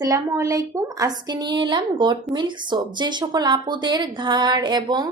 আসসালামু আলাইকুম। আজকে নিয়ে এলাম গোট মিল্ক সোপ। যে সকল আপুদের ঘাড় এবং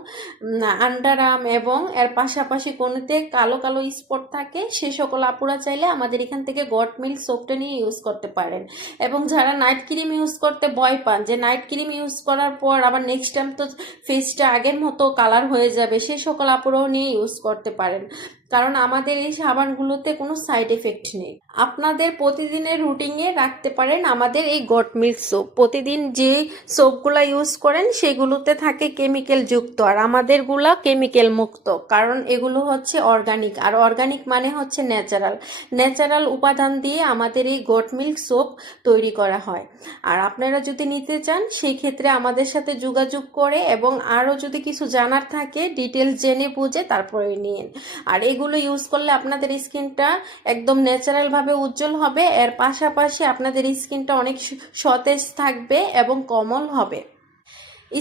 আন্ডার আর্ম এবং এর পাশাপাশি কোনোতে কালো কালো স্পট থাকে, সে সকল আপুরা চাইলে আমাদের এখান থেকে গোট মিল্ক সোপটা নিয়ে ইউজ করতে পারেন। এবং যারা নাইট ক্রিম ইউজ করতে ভয় পান, যে নাইট ক্রিম ইউজ করার পর আবার নেক্সট টাইম তো ফেসটা আগের মতো কালার হয়ে যাবে, সে সকল আপুরাও নিয়ে ইউজ করতে পারেন, কারণ আমাদের এই সাবানগুলোতে কোনো সাইড এফেক্ট নেই। আপনাদের প্রতিদিনের রুটিনে রাখতে পারেন আমাদের এই গট মিল্ক সোপ। প্রতিদিন যে সোপগুলো ইউজ করেন সেগুলোতে থাকে কেমিক্যাল যুক্ত, আর আমাদেরগুলা কেমিক্যাল মুক্ত, কারণ এগুলো হচ্ছে অর্গানিক। আর অর্গানিক মানে হচ্ছে ন্যাচারাল ন্যাচারাল উপাদান দিয়ে আমাদের এই গট মিল্ক সোপ তৈরি করা হয়। আর আপনারা যদি নিতে চান সেই ক্ষেত্রে আমাদের সাথে যোগাযোগ করে এবং আরও যদি কিছু জানার থাকে ডিটেলস জেনে বুঝে তারপরে নিন। আর এগুলো ইউজ করলে আপনাদের স্কিনটা একদম ন্যাচারাল ভাবে উজ্জ্বল হবে, এর পাশাপাশি আপনাদের স্কিনটা অনেক সতেজ থাকবে এবং কোমল হবে।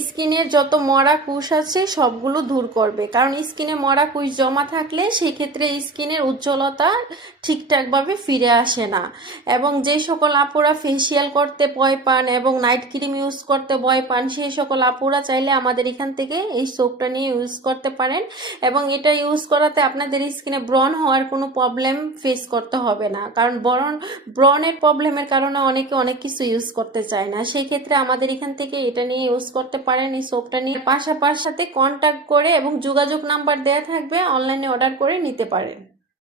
স্কিনের যত মরা কুশ আছে সবগুলো দূর করবে, কারণ স্কিনে মরা কুশ জমা থাকলে সেই ক্ষেত্রে স্কিনের উজ্জ্বলতা ঠিকঠাকভাবে ফিরে আসে না। এবং যে সকল আপুরা ফেসিয়াল করতে ভয় পান এবং নাইট ক্রিম ইউজ করতে ভয় পান, সেই সকল আপুরা চাইলে আমাদের এখান থেকে এই সোপটা নিয়ে ইউজ করতে পারেন। এবং এটা ইউজ করাতে আপনাদের স্কিনে ব্রণ হওয়ার কোনো প্রবলেম ফেস করতে হবে না, কারণ ব্রণের প্রবলেমের কারণে অনেকে অনেক কিছু ইউজ করতে চায় না। সেই ক্ষেত্রে আমাদের এখান থেকে এটা নিয়ে ইউজ করতে পারেন। এই সোপটা নিয়ে পাশাপাশি সাথে কন্ট্যাক্ট করে এবং যোগাযোগ নাম্বার দেয়া থাকবে, অনলাইনে অর্ডার করে নিতে পারেন।